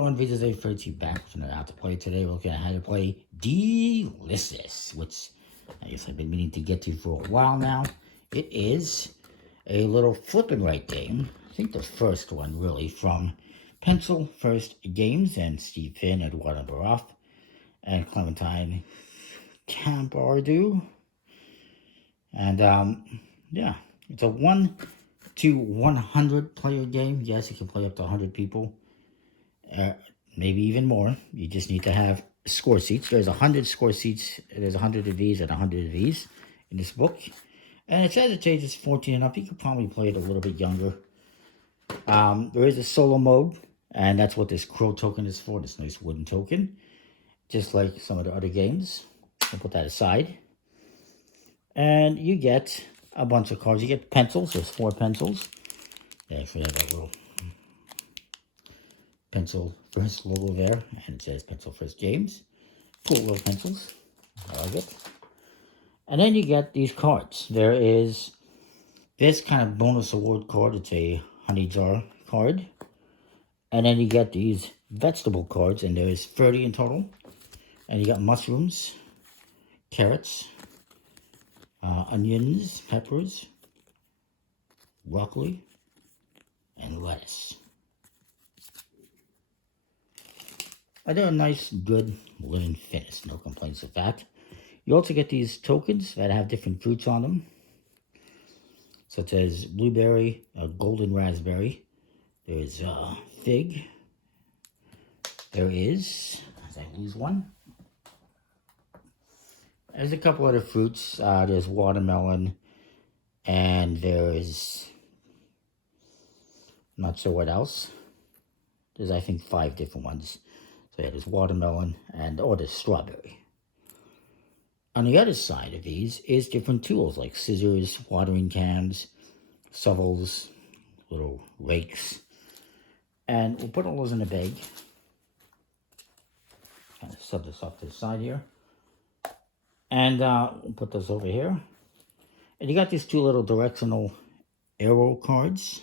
On Video 32 back with another how to play. Today we're looking at how to play Delicious, which I guess I've been meaning to get to for a while now. It is a little flip and write game. I think the first one really from Pencil First Games and Steve Finn, Eduardo Baroff, and Clementine Cambardu. And yeah, it's a 1 to 100 player game. Yes, you can play up to 100 people. Maybe even more. You just need to have score sheets. There's 100 score sheets. There's 100 of these and 100 of these in this book. And it says it ages 14 and up. You could probably play it a little bit younger. There is a solo mode, and that's what this crow token is for, this nice wooden token. Just like some of the other games. I'll put that aside. And you get a bunch of cards. You get pencils. There's 4 pencils. They actually have that little Pencil First logo there, and it says Pencil First Games. Cool little pencils. I like it. And then you get these cards. There is this kind of bonus award card. It's a honey jar card. And then you get these vegetable cards, and there is 30 in total. And you got mushrooms, carrots, onions, peppers, broccoli, and lettuce. They're a nice, good linen finish. No complaints with that. You also get these tokens that have different fruits on them, such as blueberry, golden raspberry. There's fig. There is, as I lose one, there's a couple other fruits. There's watermelon, and there's, I'm not sure what else. There's, I think, 5 different ones. So yeah, there's watermelon and, or there's strawberry. On the other side of these is different tools like scissors, watering cans, shovels, little rakes. And we'll put all those in a bag. Kind of shove this off to the side here. And we'll put those over here. And you got these 2 little directional arrow cards.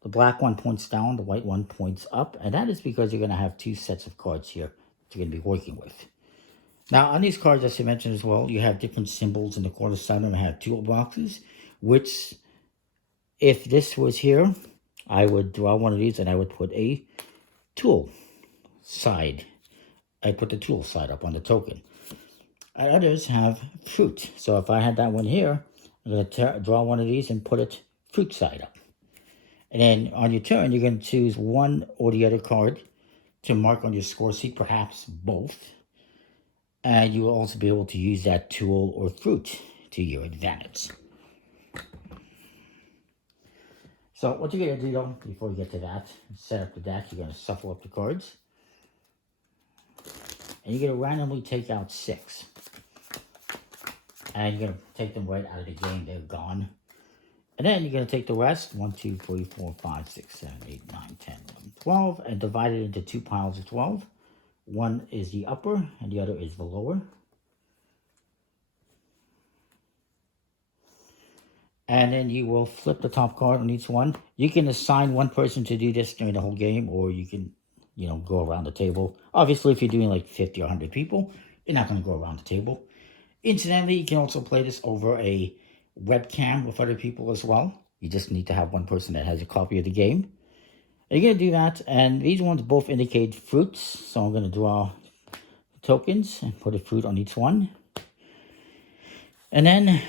The black one points down, the white one points up, and that is because you're going to have 2 sets of cards here that you're going to be working with. Now, on these cards, as I mentioned as well, you have different symbols in the corner side, and I have toolboxes, which, if this was here, I would draw one of these, and I would put a tool side. I'd put the tool side up on the token. And others have fruit. So if I had that one here, I'm going to draw one of these and put it fruit side up. And then on your turn, you're going to choose one or the other card to mark on your score sheet, perhaps both. And you will also be able to use that tool or fruit to your advantage. So what you're going to do, though, before you get to that, set up the deck, you're going to shuffle up the cards. And you're going to randomly take out 6. And you're going to take them right out of the game. They're gone. And then you're going to take the rest, 1, 2, 3, 4, 5, 6, 7, 8, 9, 10, 11, 12, and divide it into 2 piles of 12. One is the upper, and the other is the lower. And then you will flip the top card on each one. You can assign one person to do this during the whole game, or you can, go around the table. Obviously, if you're doing like 50 or 100 people, you're not going to go around the table. Incidentally, you can also play this over a webcam with other people as well. You just need to have one person that has a copy of the game. And you're going to do that, and these ones both indicate fruits. So I'm going to draw tokens and put a fruit on each one. And then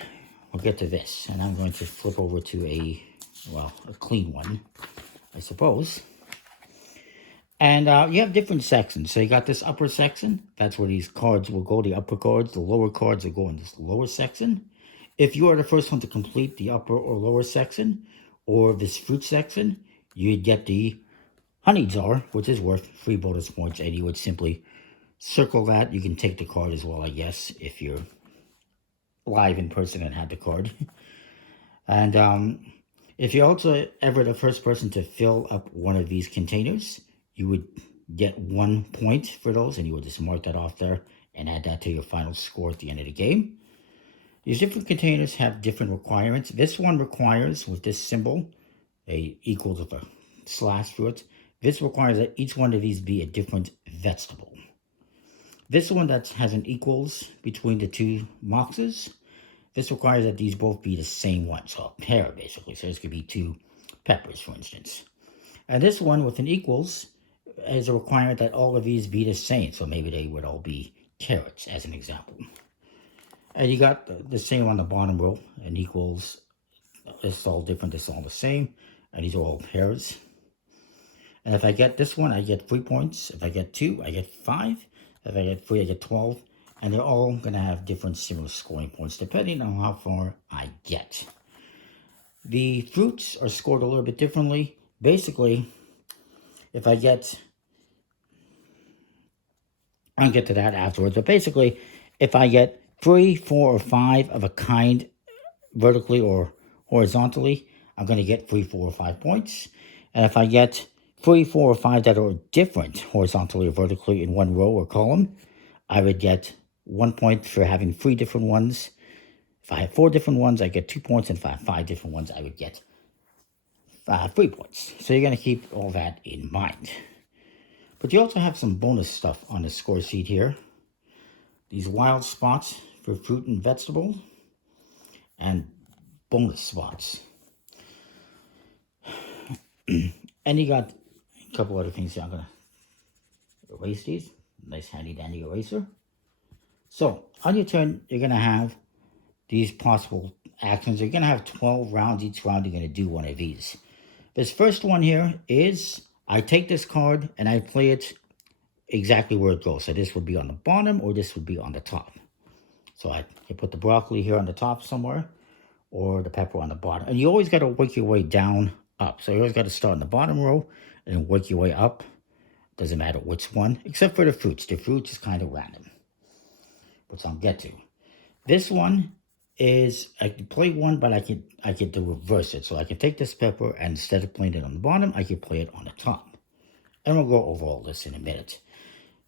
we'll get to this, and I'm going to flip over to a clean one, I suppose. And you have different sections. So you got this upper section. That's where these cards will go, the upper cards. The lower cards will go in this lower section. If you are the first one to complete the upper or lower section, or this fruit section, you'd get the honey jar, which is worth 3 bonus points, and you would simply circle that. You can take the card as well, I guess, if you're live in person and had the card. And if you're also ever the first person to fill up one of these containers, you would get 1 point for those, and you would just mark that off there and add that to your final score at the end of the game. These different containers have different requirements. This one requires, with this symbol, a equals of a slash fruit. This requires that each one of these be a different vegetable. This one that has an equals between the two boxes, this requires that these both be the same one, so a pair basically. So this could be 2 peppers, for instance. And this one with an equals is a requirement that all of these be the same, so maybe they would all be carrots, as an example. And you got the same on the bottom row, and equals, it's all different, it's all the same, and these are all pairs. And if I get this one, I get 3 points. If I get 2, I get 5. If I get 3, I get 12. And they're all going to have different similar scoring points depending on how far I get. The fruits are scored a little bit differently. Basically, if I get... I'll get to that afterwards. But basically, if I get 3, 4, or 5 of a kind vertically or horizontally, I'm going to get 3, 4, or 5 points. And if I get 3, 4, or 5 that are different horizontally or vertically in one row or column, I would get 1 point for having 3 different ones. If I have 4 different ones, I get 2 points. And if I have 5 different ones, I would get 3 points. So you're going to keep all that in mind. But you also have some bonus stuff on the score sheet here. These wild spots for fruit and vegetable, and bonus spots. And you got a couple other things here. I'm going to erase these. Nice handy dandy eraser. So on your turn, you're going to have these possible actions. You're going to have 12 rounds. Each round you're going to do one of these. This first one here is, I take this card and I play it exactly where it goes. So this would be on the bottom or this would be on the top. So I can put the broccoli here on the top somewhere or the pepper on the bottom. And you always got to work your way down up. So you always got to start in the bottom row and then work your way up. Doesn't matter which one, except for the fruits. The fruits is kind of random, which I'll get to. This one is, I can play one, but I can do reverse it. So I can take this pepper and instead of playing it on the bottom, I can play it on the top. And we'll go over all this in a minute.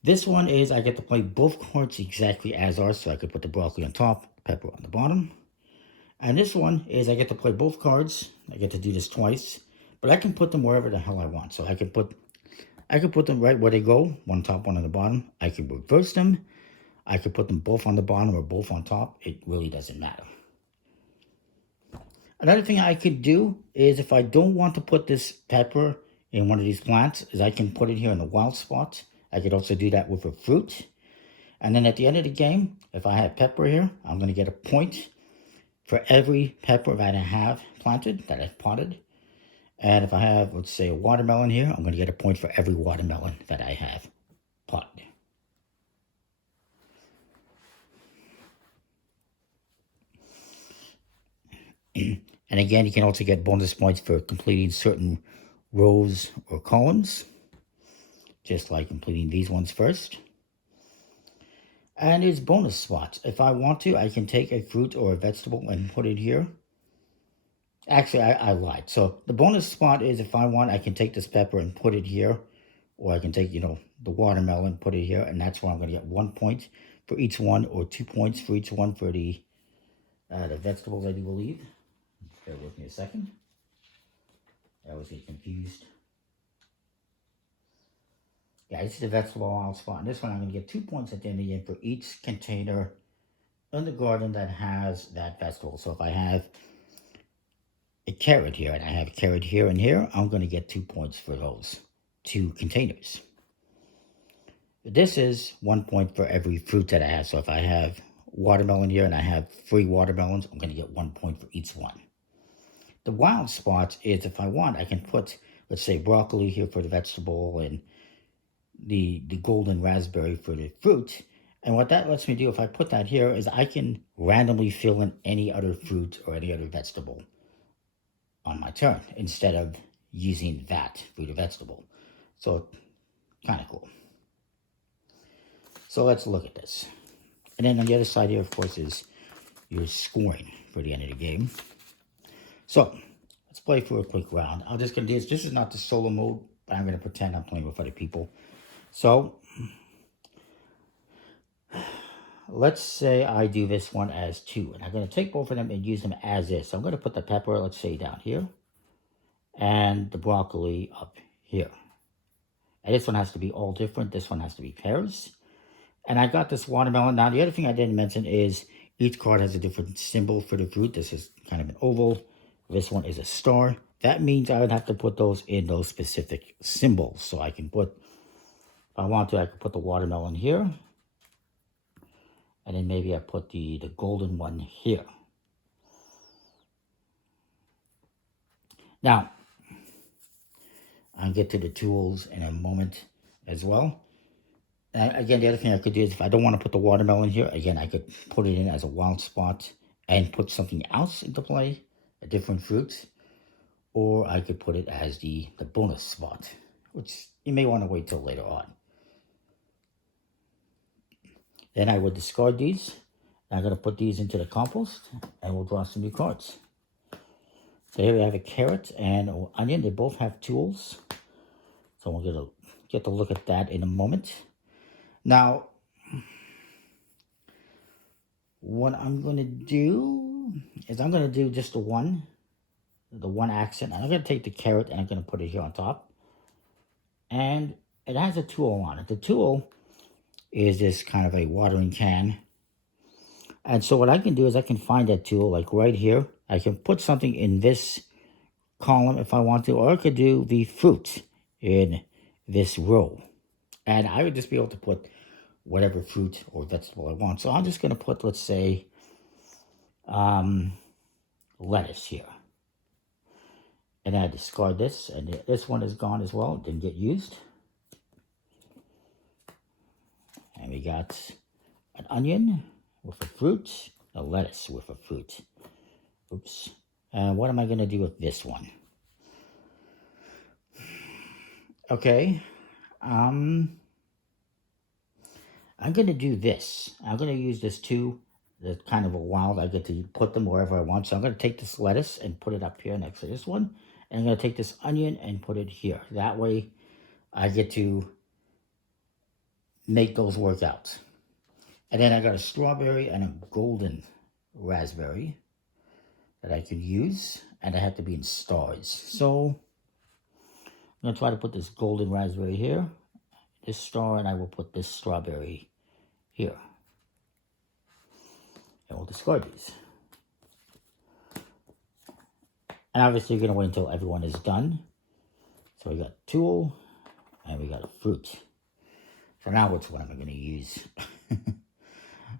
This one is, I get to play both cards exactly as are. So I could put the broccoli on top, pepper on the bottom. And this one is, I get to play both cards. I get to do this twice, but I can put them wherever the hell I want. So I can put them right where they go, one top, one on the bottom. I can reverse them. I could put them both on the bottom or both on top. It really doesn't matter. Another thing I could do is, if I don't want to put this pepper in one of these plants, is I can put it here in the wild spot. I could also do that with a fruit. And then at the end of the game, if I have pepper here, I'm going to get a point for every pepper that I have planted, that I've potted. And if I have, let's say, a watermelon here, I'm going to get a point for every watermelon that I have potted. And again, you can also get bonus points for completing certain rows or columns, just like completing these ones first. And it's bonus spots. If I want to, I can take a fruit or a vegetable and put it here. Actually, I lied. So the bonus spot is, if I want, I can take this pepper and put it here. Or I can take, the watermelon, put it here. And that's where I'm going to get 1 point for each one, or 2 points for each one for the vegetables, I do believe. Bear with me a second. I always get confused. Yeah, this is the vegetable wild spot. And this one, I'm going to get 2 points at the end of the game for each container in the garden that has that vegetable. So if I have a carrot here, and I have a carrot here and here, I'm going to get 2 points for those 2 containers. This is 1 point for every fruit that I have. So if I have watermelon here and I have 3 watermelons, I'm going to get 1 point for each one. The wild spots is, if I want, I can put, let's say, broccoli here for the vegetable and the golden raspberry for the fruit. And what that lets me do, if I put that here, is I can randomly fill in any other fruit or any other vegetable on my turn, instead of using that for the vegetable. So, kind of cool. So let's look at this. And then on the other side here, of course, is your scoring for the end of the game. So, let's play for a quick round. I'm just going to do this. This is not the solo mode, but I'm going to pretend I'm playing with other people. So, let's say I do this one as 2. And I'm going to take both of them and use them as is. So I'm going to put the pepper, let's say, down here. and the broccoli up here. And this one has to be all different. This one has to be pears. And I got this watermelon. Now, the other thing I didn't mention is each card has a different symbol for the fruit. This is kind of an oval. This one is a star. That means I would have to put those in those specific symbols. So I can put, if I want to, I could put the watermelon here. And then maybe I put the golden one here. Now, I'll get to the tools in a moment as well. Again, the other thing I could do is if I don't want to put the watermelon here, again, I could put it in as a wild spot and put something else into play, a different fruit. Or I could put it as the bonus spot, which you may want to wait till later on. Then I would discard these. I'm going to put these into the compost and we'll draw some new cards. So here we have a carrot and an onion. They both have tools. So we're going to get to look at that in a moment. Now, what I'm going to do is I'm going to do just the one accent. And I'm going to take the carrot and I'm going to put it here on top. And it has a tool on it. The tool is this kind of a watering can. And so what I can do is I can find that tool like right here. I can put something in this column if I want to, or I could do the fruit in this row. And I would just be able to put whatever fruit or vegetable I want. So I'm just going to put, let's say, lettuce here. And I discard this, and this one is gone as well. It didn't get used. And we got an onion with a fruit, a lettuce with a fruit. Oops. And what am I going to do with this one? Okay. I'm going to do this. I'm going to use this too. That's kind of a wild. I get to put them wherever I want. So I'm going to take this lettuce and put it up here next to this one. And I'm going to take this onion and put it here. That way I get to make those work out. And then I got a strawberry and a golden raspberry that I can use. And I have to be in stars. So I'm going to try to put this golden raspberry here, this star, and I will put this strawberry here. And we'll discard these. And obviously you're going to wait until everyone is done. So we got tool and we got a fruit. So now which one am I going to use?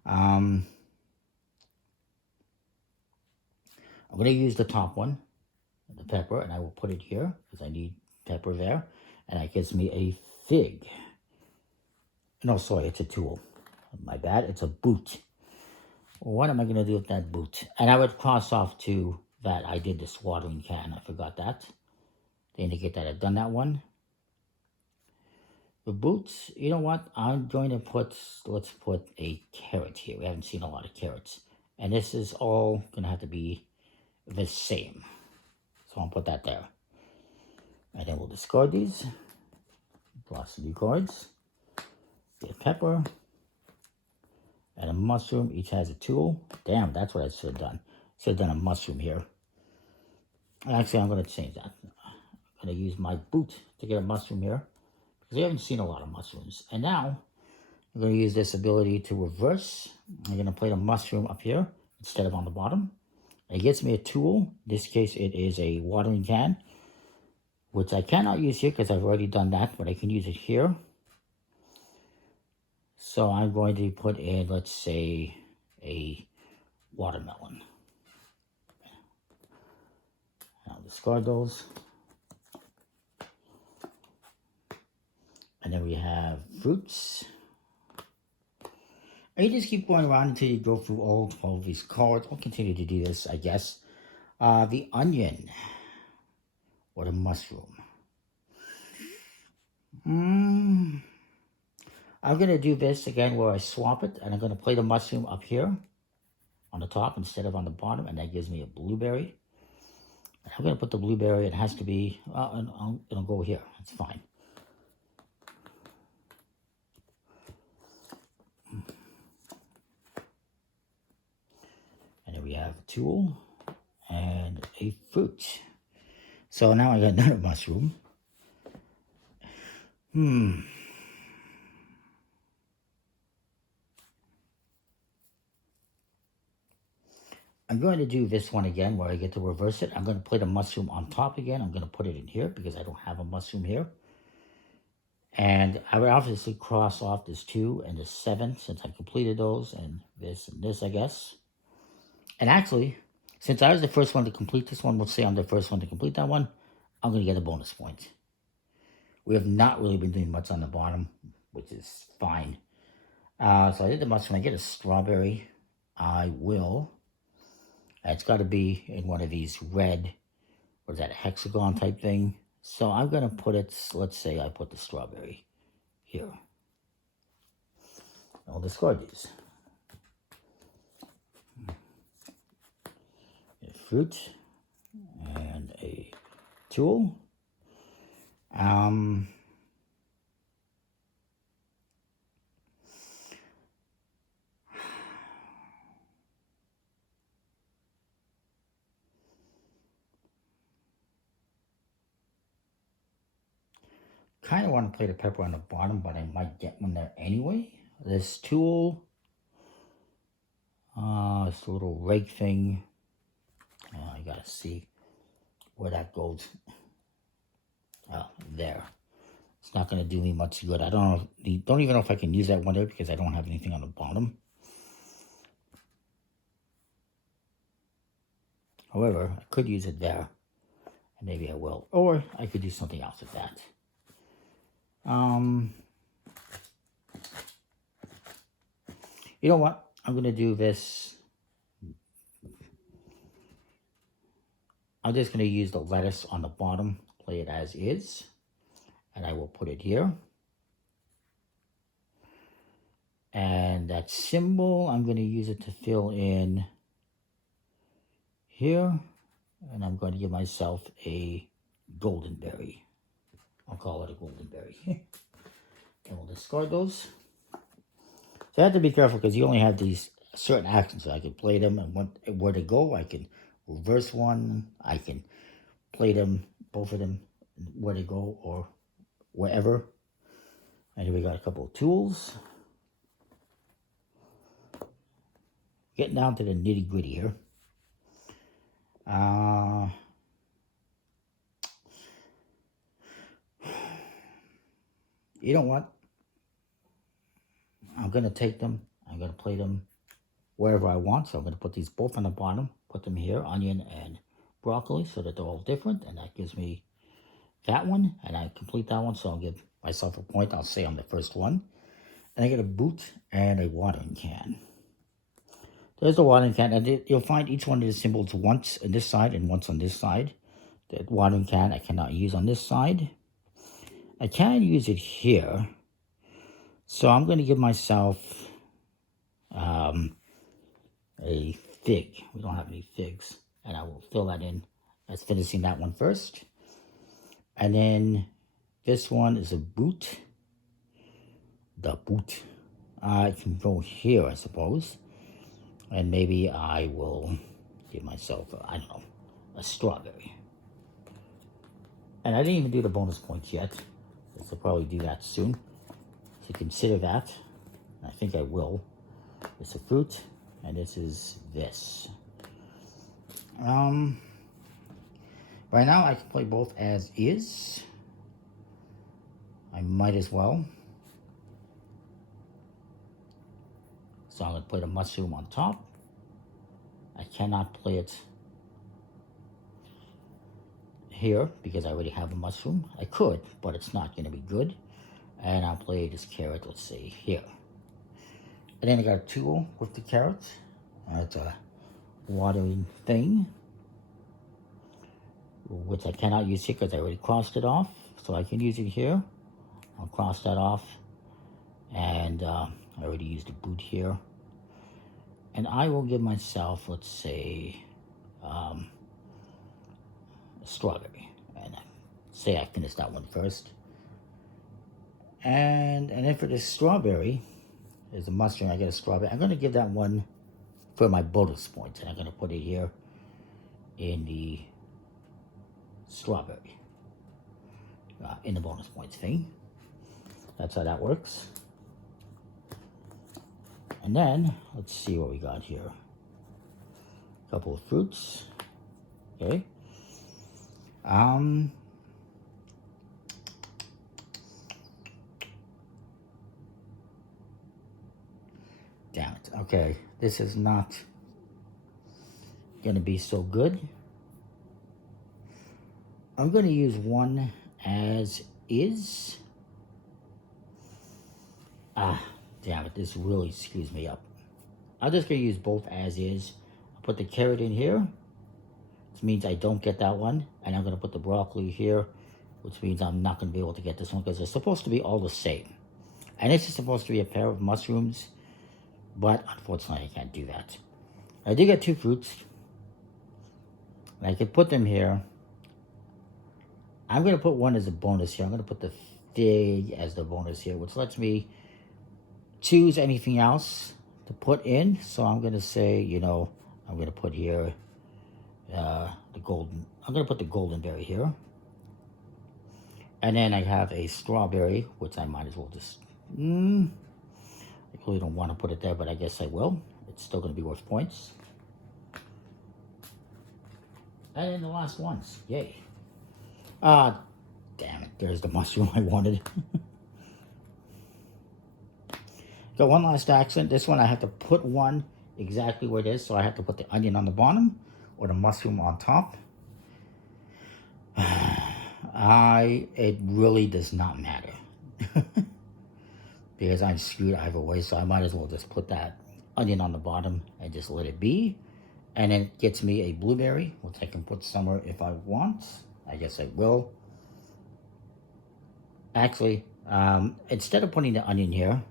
I'm going to use the top one, the pepper, and I will put it here because I need pepper there. And that gives me a fig. No, sorry, it's a tool. My bad, it's a boot. What am I going to do with that boot? And I would cross off too that I did this watering can. I forgot that. To indicate that I've done that one. The boots, you know what? I'm going to put, let's put a carrot here. We haven't seen a lot of carrots. And this is all going to have to be the same. So I'll put that there. And then we'll discard these. Draw some new cards. Get a pepper. And a mushroom. Each has a tool. Damn, that's what I should have done. Should have done a mushroom here. Actually, I'm going to change that. I'm going to use my boot to get a mushroom here. Because we haven't seen a lot of mushrooms. And now, I'm going to use this ability to reverse. I'm going to play the mushroom up here instead of on the bottom. It gets me a tool. In this case, it is a watering can. Which I cannot use here because I've already done that. But I can use it here. So I'm going to put in, let's say, a watermelon. I'll discard those. And then we have fruits. And you just keep going around until you go through all 12 of these cards. I'll continue to do this, I guess. The onion. Or the mushroom. I'm going to do this again where I swap it. And I'm going to play the mushroom up here on the top instead of on the bottom. And that gives me a blueberry. And I'm going to put the blueberry. It has to be, it'll go here. It's fine. And then we have a tool and a fruit. So now I got another mushroom. I'm going to do this one again where I get to reverse it. I'm going to put a mushroom on top again. I'm going to put it in here because I don't have a mushroom here. And I would obviously cross off this 2 and this 7 since I completed those, and this, I guess. And actually, since I was the first one to complete this one, we'll say I'm the first one to complete that one, I'm going to get a bonus point. We have not really been doing much on the bottom, which is fine. So I did the mushroom. I get a strawberry. I will. It's got to be in one of these red, what is that, a hexagon type thing. So I'm going to put it, let's say I put the strawberry here. I'll discard these. A fruit and a tool. Kind of want to play the pepper on the bottom, but I might get one there anyway. This tool, this little rake thing. I gotta see where that goes. Oh, there. It's not gonna do me much good. I don't even know if I can use that one there because I don't have anything on the bottom. However, I could use it there, and maybe I will, or I could do something else with that. You know what? I'm going to do this. I'm just going to use the lettuce on the bottom, play it as is, and I will put it here. And that symbol, I'm going to use it to fill in here, and I'm going to give myself a golden berry. I'll call it a golden berry. And we'll discard those. So I have to be careful because you only have these certain actions. So I can play them and where to go. I can reverse one. I can play them, both of them, where to go or wherever. And here we got a couple of tools. Getting down to the nitty gritty here. You know what? I'm going to take them. I'm going to play them wherever I want. So I'm going to put these both on the bottom. Put them here, onion and broccoli, so that they're all different. And that gives me that one. And I complete that one. So I'll give myself a point. I'll say I'm the first one. And I get a boot and a watering can. There's the watering can. And you'll find each one of the symbols once on this side and once on this side. The watering can I cannot use on this side. I can use it here. So I'm going to give myself a fig. We don't have any figs. And I will fill that in as finishing that one first. And then this one is a boot. The boot. I can go here, I suppose. And maybe I will give myself, I don't know, a strawberry. And I didn't even do the bonus points yet. I'll probably do that soon. So consider that. I think I will. It's a fruit, and this is this. Right now I can play both as is. I might as well. So I'm going to put a mushroom on top. I cannot play it here because I already have a mushroom. I could, but it's not going to be good. And I'll play this carrot, let's say, here. And then I got a tool with the carrot. It's a watering thing, which I cannot use here because I already crossed it off. So I can use it here. I'll cross that off. And I already used a boot here. And I will give myself, let's say, a strawberry. And say I finished that one first. And then for this strawberry, there's a mushroom, I get a strawberry. I'm going to give that one for my bonus points. And I'm going to put it here in the strawberry in the bonus points thing. That's how that works. And then, let's see what we got here. A couple of fruits. Okay. Damn it. Okay. This is not going to be so good. I'm going to use one as is. Damn it, this really screws me up. I'm just going to use both as is. I'll put the carrot in here, which means I don't get that one. And I'm going to put the broccoli here, which means I'm not going to be able to get this one because they're supposed to be all the same. And this is supposed to be a pair of mushrooms, but unfortunately I can't do that. I do get two fruits. And I could put them here. I'm going to put one as a bonus here. I'm going to put the fig as the bonus here, which lets me choose anything else to put in. So I'm going to say, you know, I'm going to put here the golden. I'm going to put the golden berry here. And then I have a strawberry, which I might as well just... I really don't want to put it there, but I guess I will. It's still going to be worth points. And then the last ones. Yay. Damn it. There's the mushroom I wanted. Got one last accent. This one I have to put one exactly where it is. So I have to put the onion on the bottom or the mushroom on top. It really does not matter. Because I'm screwed either way. So I might as well just put that onion on the bottom and just let it be. And then it gets me a blueberry, which I can put somewhere if I want. I guess I will. Actually, instead of putting the onion here,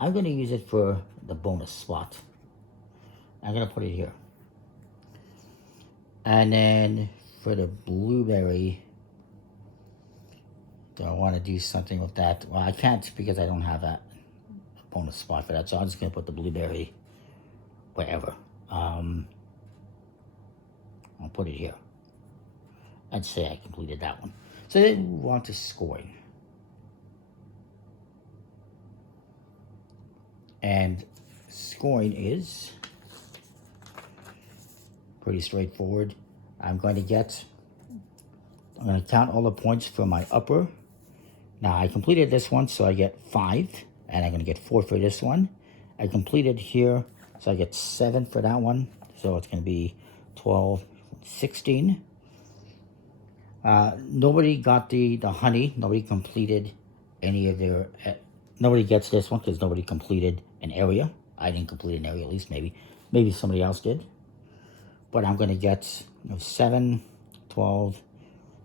I'm going to use it for the bonus spot. I'm going to put it here. And then for the blueberry, do I want to do something with that? Well, I can't because I don't have that bonus spot for that. So I'm just going to put the blueberry wherever. I'll put it here. I'd say I completed that one. So then we move on to scoring. And scoring is pretty straightforward. I'm going to count all the points for my upper. Now I completed this one, so I get 5, and I'm going to get 4 for this one. I completed here, so I get 7 for that one. So it's going to be 12, 16. Nobody got the honey. Nobody completed any of their... nobody gets this one because nobody completed an area. I didn't complete an area, at least maybe. Maybe somebody else did. But I'm going to get 7, 12,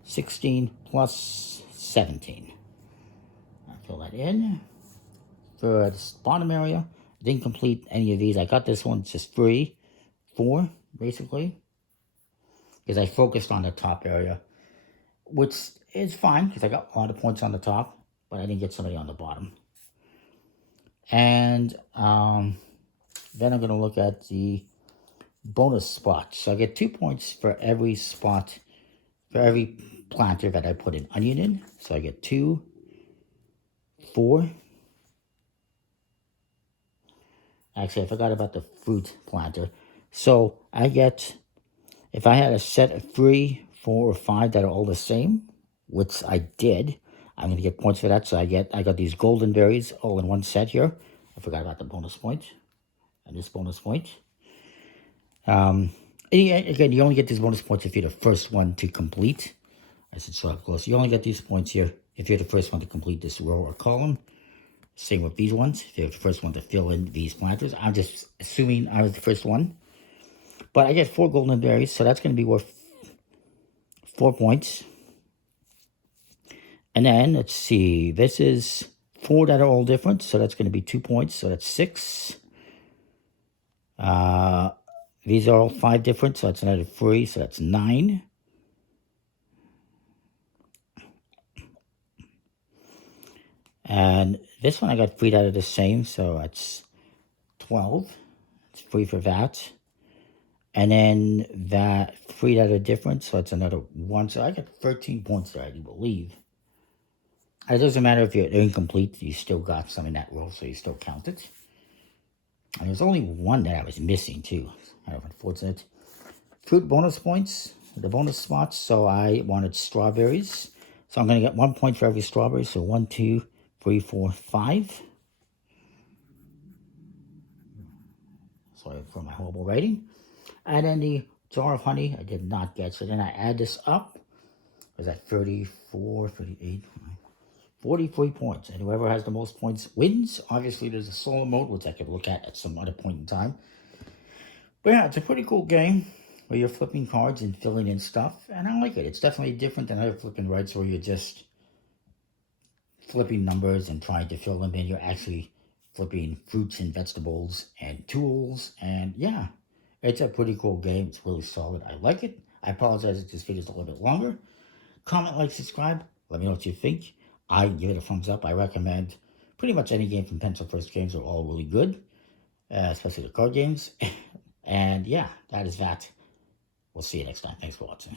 16 plus 17. I'll fill that in. For the bottom area, I didn't complete any of these. I got this one just free. 4, basically. Because I focused on the top area. Which is fine, because I got a lot of points on the top. But I didn't get somebody on the bottom. And then I'm going to look at the bonus spot. So I get 2 points for every spot, for every planter that I put an onion in. So I get 2, 4. Actually, I forgot about the fruit planter. So I get, if I had a set of 3, 4, or 5 that are all the same, which I did, I'm going to get points for that. So I got these golden berries all in one set here. I forgot about the bonus point. And this bonus point. Again, you only get these bonus points if you're the first one to complete. I said so up close. You only get these points here if you're the first one to complete this row or column. Same with these ones. If you're the first one to fill in these planters. I'm just assuming I was the first one. But I get 4 golden berries, so that's going to be worth 4 points. And then, let's see, this is 4 that are all different, so that's going to be 2 points, so that's 6. These are all 5 different, so that's another 3, so that's 9. And this one I got 3 out of the same, so that's 12. It's free for that. And then that 3 that are different, so it's another 1. So I got 13 points there, I do believe. It doesn't matter if you're incomplete, you still got some in that row, so you still count it. And there's only 1 that I was missing, too. Kind of unfortunate. Fruit bonus points, the bonus spots. So I wanted strawberries. So I'm going to get 1 point for every strawberry. So 1, 2, 3, 4, 5. Sorry for my horrible writing. And then the jar of honey, I did not get. So then I add this up. Was that 34, 38, 43 points. And whoever has the most points wins. Obviously, there's a solo mode, which I could look at some other point in time. But yeah, it's a pretty cool game where you're flipping cards and filling in stuff. And I like it. It's definitely different than other flipping rights where you're just flipping numbers and trying to fill them in. You're actually flipping fruits and vegetables and tools. And yeah, it's a pretty cool game. It's really solid. I like it. I apologize if this video is a little bit longer. Comment, like, subscribe. Let me know what you think. I give it a thumbs up. I recommend pretty much any game from Pencil First Games are all really good, especially the card games. And yeah, that is that. We'll see you next time. Thanks for watching.